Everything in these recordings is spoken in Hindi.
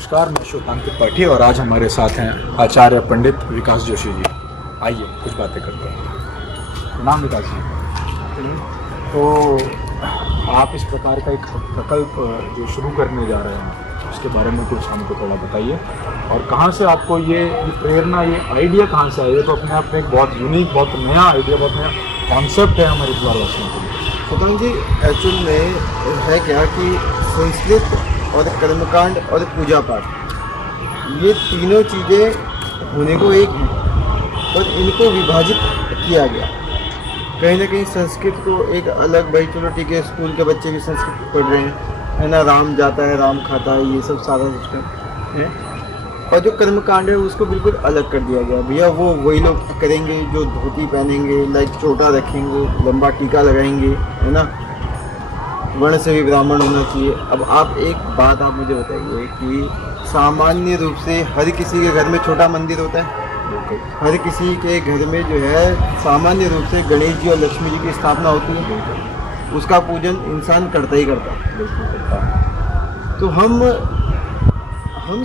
नमस्कार, मैं श्वेतांकित त्रिपाठी और आज हमारे साथ हैं आचार्य पंडित विकास जोशी जी। आइए कुछ बातें करते हैं। प्रणाम विकास जी। तो आप इस प्रकार का एक प्रकल्प जो शुरू करने जा रहे हैं उसके बारे में कुछ हमको थोड़ा बताइए, और कहाँ से आपको ये प्रेरणा, ये आइडिया कहाँ से आया? तो अपने आप में एक बहुत यूनिक, बहुत नया आइडिया, बहुत नया कॉन्सेप्ट है हमारे द्वारवासियों के लिए। स्वतंत्र जी, एक्चुअल में है क्या कि संस्कृत और कर्मकांड और पूजा पाठ, ये तीनों चीज़ें होने को एक हैं, और इनको विभाजित किया गया। कहीं ना कहीं संस्कृत को एक अलग, भाई चलो ठीक है, स्कूल के बच्चे भी संस्कृत पढ़ रहे हैं, है ना, राम जाता है राम खाता है, ये सब सारा सिस्टम है। और जो कर्मकांड है उसको बिल्कुल अलग कर दिया गया। भैया वो वही लोग करेंगे जो धोती पहनेंगे, लाइक चोटा रखेंगे, लंबा टीका लगाएंगे, है ना, वर्ण से भी ब्राह्मण होना चाहिए। अब आप एक बात आप मुझे बताइए कि सामान्य रूप से हर किसी के घर में छोटा मंदिर होता है, हर किसी के घर में जो है सामान्य रूप से गणेश जी और लक्ष्मी जी की स्थापना होती है, उसका पूजन इंसान करता ही करता है। तो हम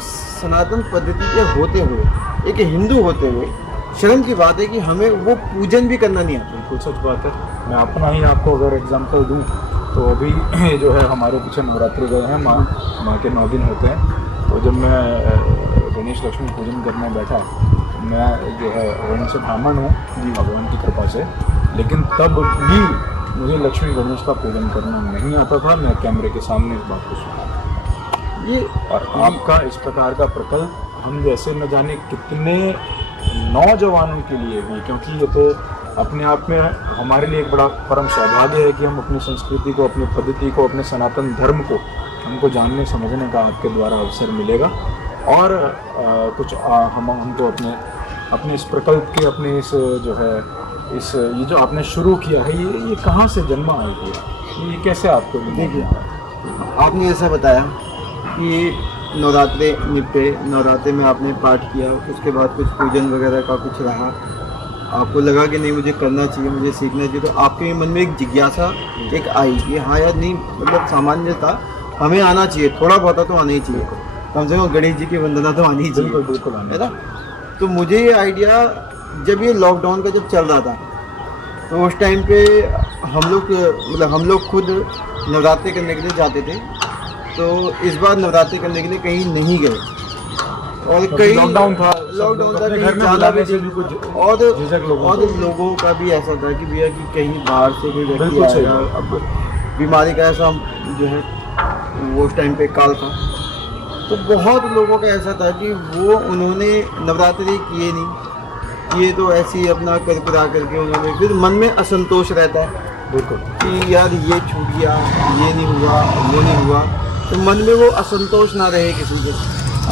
सनातन पद्धति के होते हुए, एक हिंदू होते हुए, शर्म की बात है कि हमें वो पूजन भी करना नहीं आता। बिल्कुल सच बात है। मैं अपना ही आपको अगर एग्जांपल दूं तो अभी जो है हमारे पीछे नवरात्रि गए हैं, माँ के 9 दिन होते हैं। तो जब मैं गणेश लक्ष्मी पूजन करने बैठा, मैं जो है वहीं से ब्राह्मण हूँ जी, भगवान की कृपा से, लेकिन तब भी मुझे लक्ष्मी गणेश का पूजन करना नहीं आता था। मैं कैमरे के सामने इस बात को सुना ये, और आपका इस प्रकार का प्रकल्प हम जैसे न जाने कितने नौजवानों के लिए भी, क्योंकि ये तो अपने आप में हमारे लिए एक बड़ा परम सौभाग्य है कि हम अपनी संस्कृति को, अपनी पद्धति को, अपने सनातन धर्म को हमको जानने समझने का आपके द्वारा अवसर मिलेगा। और कुछ हमको अपने इस प्रकल्प के, अपने इस जो है ये जो आपने शुरू किया है, ये कहाँ से जन्मा आइडिया? ये कैसे आपको? देखिए, आपने ऐसा बताया कि नवरात्रे निपटे, नवरात्रे में आपने पाठ किया, उसके बाद कुछ पूजन वगैरह का कुछ रहा, आपको लगा कि नहीं मुझे करना चाहिए, मुझे सीखना चाहिए, तो आपके मन में एक जिज्ञासा एक आई कि हाँ यार, नहीं मतलब सामान्य था, हमें आना चाहिए, थोड़ा बहुत तो आना ही चाहिए, कम से कम गणेश जी की वंदना तो आनी ही चाहिए। बिल्कुल है ना। तो मुझे ये आइडिया जब ये लॉकडाउन का जब चल रहा था, तो उस टाइम पे हम लोग खुद नवरात्रि करने के लिए जाते थे। तो इस बार नवरात्रि करने के लिए कहीं नहीं गए, और कई लॉकडाउन था, कहीं जाना भी कुछ, और लोगों का भी ऐसा था कि भैया कि कहीं बाहर से कोई व्यक्ति आएगा। अब बीमारी का ऐसा जो है वो उस टाइम पे काल था, तो बहुत लोगों का ऐसा था कि उन्होंने नवरात्रि किए नहीं, ये तो ऐसे ही अपना कर करा करके उन्होंने, फिर मन में असंतोष रहता है बिल्कुल कि यार ये छूट गया, ये नहीं हुआ, वो नहीं हुआ। तो मन में वो असंतोष ना रहे किसी के,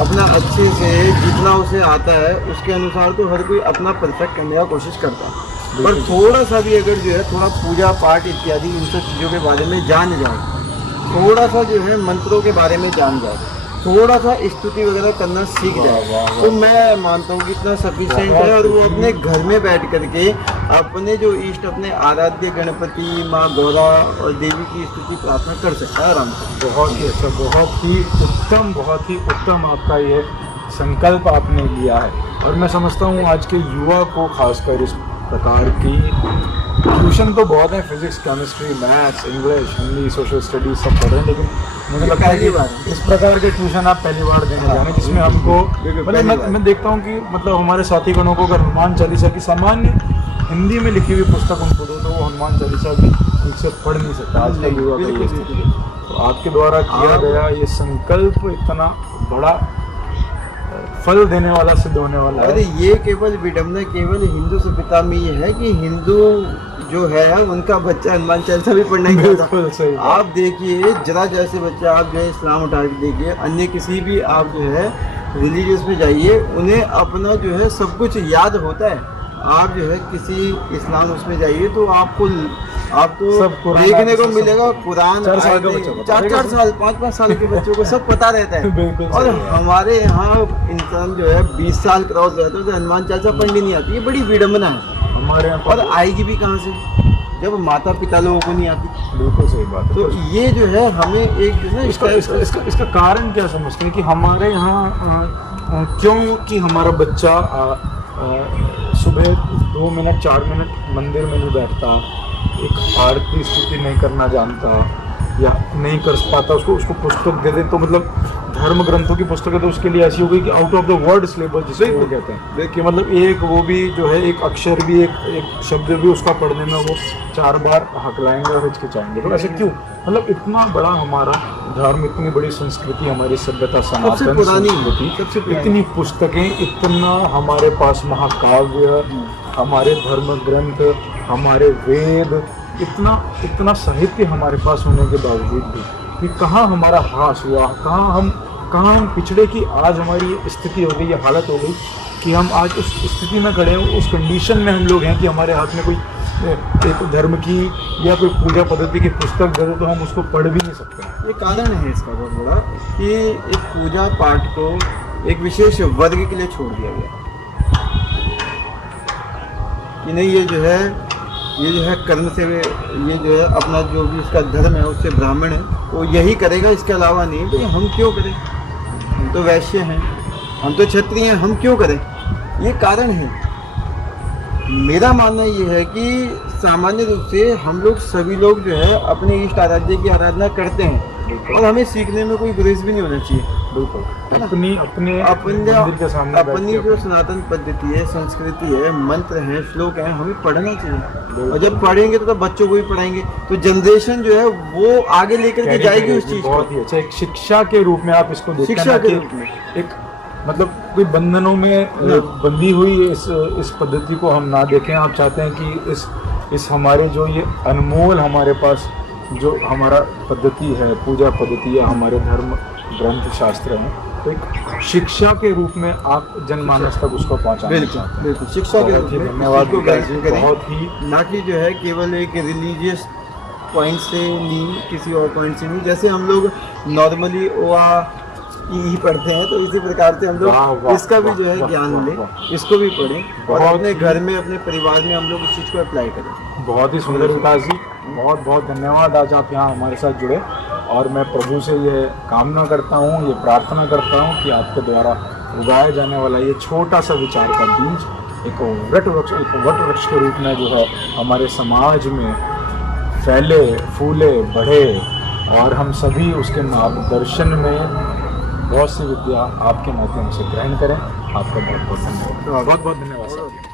अपना अच्छे से जितना उसे आता है उसके अनुसार तो हर कोई अपना परफेक्ट करने का कोशिश करता है। पर थोड़ा सा भी अगर जो है थोड़ा पूजा पाठ इत्यादि इन सब चीज़ों के बारे में जान जाए, थोड़ा सा जो है मंत्रों के बारे में जान जाए, थोड़ा सा स्तुति वगैरह करना सीख जाए, तो मैं मानता हूँ कि इतना सफिशिएंट है। और वो अपने घर में बैठ करके अपने जो इष्ट, अपने आराध्य गणपति, माँ गौरा और देवी की स्तुति प्रार्थना कर सकता है आराम से। बहुत ही अच्छा, बहुत ही उत्तम आपका ये संकल्प आपने लिया है। और मैं समझता हूँ आज के युवा को खासकर इस प्रकार की ट्यूशन तो बहुत है, physics, chemistry, maths, English, Hindi, social studies सब पढ़ रहे हैं, लेकिन मुझे लगता है कि इस प्रकार के ट्यूशन आप पहली बार देने जा रहे हैं, जिसमें हमको मतलब मैं देखता हूँ कि मतलब हमारे साथी गणों को अगर हनुमान चालीसा की सामान्य हिंदी में लिखी हुई पुस्तक उनको दो, तो वो हनुमान चालीसा भी उनसे पढ़ नहीं सकता आज का युवा का ये स्थिति है। तो आपके द्वारा किया गया ये संकल्प इतना बड़ा फल देने वाला, सिद्ध होने वाला है। अरे ये केवल विडम्बना केवल हिंदू सभ्यता में ये है कि हिंदू जो है उनका बच्चा हनुमान चालीसा भी पढ़ना ही चाहता। आप देखिए जरा जैसे बच्चा, आप जो है इस्लाम उठा के देखिए, अन्य किसी भी आप जो है रिलीजियस में जाइए, उन्हें अपना जो है सब कुछ याद होता है। आप जो है किसी इस्लाम उसमें जाइए तो आपको देखने को मिलेगा कुरान, 4 साल, 5 साल के बच्चों को सब पता रहता है। और हमारे यहाँ इंसान जो है 20 साल क्रॉस रहता है तो हनुमान चालीसा पढ़नी नहीं आती। ये बड़ी विडम्बना है हमारे यहाँ, और आएगी भी कहाँ से? जब माता पिता लोगों को नहीं आती। बिल्कुल सही बात है। तो ये जो है हमें एक जो है इसका कारण क्या समझते हैं कि हमारे यहाँ क्यों कि हमारा बच्चा सुबह 2 मिनट 4 मिनट मंदिर में नहीं बैठता, एक आरती स्तुति नहीं करना जानता या नहीं कर पाता, उसको पुस्तक दे दे तो मतलब धर्म ग्रंथों की पुस्तकें तो उसके लिए ऐसी हो गई कि out of the word syllabus जिसे वो कहते हैं कि मतलब एक वो भी जो है एक अक्षर भी एक शब्द भी उसका पढ़ने में वो 4 बार हकलाएंगे और हिचकिचाएंगे। तो ऐसे क्यों? मतलब इतना बड़ा हमारा धर्म, इतनी बड़ी संस्कृति, हमारी सभ्यता, सनातन संस्कृति, इतनी पुस्तकें, इतना हमारे पास महाकाव्य, हमारे धर्म ग्रंथ, हमारे वेद, इतना साहित्य हमारे पास होने के बावजूद भी कि कहाँ हमारा ह्रास हुआ, कहाँ हम पिछड़े की आज हमारी स्थिति हो गई, ये हालत हो गई कि हम आज उस स्थिति में खड़े हैं, उस कंडीशन में हम लोग हैं कि हमारे हाथ में कोई एक धर्म की या कोई पूजा पद्धति की पुस्तक दे दो तो हम उसको पढ़ भी नहीं सकते। ये कारण है इसका बहुत बड़ा कि एक पूजा पाठ को एक विशेष वर्ग के लिए छोड़ दिया गया कि नहीं, ये जो है कर्म से, ये जो है अपना जो भी इसका धर्म है उससे ब्राह्मण है वो यही करेगा, इसके अलावा नहीं। भाई हम क्यों करें, हम तो वैश्य हैं, हम तो क्षत्रिय हैं, हम क्यों करें? ये कारण है। मेरा मानना ये है कि सामान्य रूप से हम लोग सभी लोग जो है अपने इष्ट आराध्य की आराधना करते हैं और हमें सीखने में कोई गुरेज भी नहीं होना चाहिए। बिल्कुल अपनी जो सनातन पद्धति है, संस्कृति है, मंत्र है, श्लोक है, हमें पढ़ना चाहिए और जब पढ़ेंगे तो बच्चों को भी पढ़ाएंगे तो जनरेशन जो है वो आगे लेकर के जाएगी उस चीज को। बहुत ही अच्छा, एक शिक्षा के रूप में आप इसको देखते हैं, शिक्षा के रूप में एक मतलब कोई बंधनों में बंधी हुई इस पद्धति को हम ना देखें। आप चाहते हैं कि इस हमारे जो ये अनमोल हमारे पास जो हमारा पद्धति है, पूजा पद्धति है, हमारे धर्म ग्रंथ शास्त्र हैं, तो एक शिक्षा के रूप में आप जनमानस तक उसको पहुंचाना चाहते हैं। बिल्कुल शिक्षा के रूप में धन्यवाद। बहुत ही ना कि जो है केवल एक रिलीजियस पॉइंट से नहीं, किसी और पॉइंट से नहीं। जैसे हम लोग नॉर्मली ओआ ही पढ़ते हैं तो इसी प्रकार से हम लोग इसका भी जो है ज्ञान लें, इसको भी पढ़ें और अपने घर में, अपने परिवार में हम लोग इस चीज़ को अप्लाई करें। बहुत ही सुंदर विकास जी, बहुत बहुत धन्यवाद आज आप यहाँ हमारे साथ जुड़े। और मैं प्रभु से ये कामना करता हूँ, ये प्रार्थना करता हूँ कि आपके द्वारा उगाया जाने वाला ये छोटा सा विचार का बीज एक वट वृक्ष के रूप में जो है हमारे समाज में फैले, फूले, बढ़े और हम सभी उसके मार्गदर्शन में बहुत सी विद्या आपके माध्यम से ग्रहण करें। आपका बहुत बहुत धन्यवाद। बहुत बहुत धन्यवाद सर।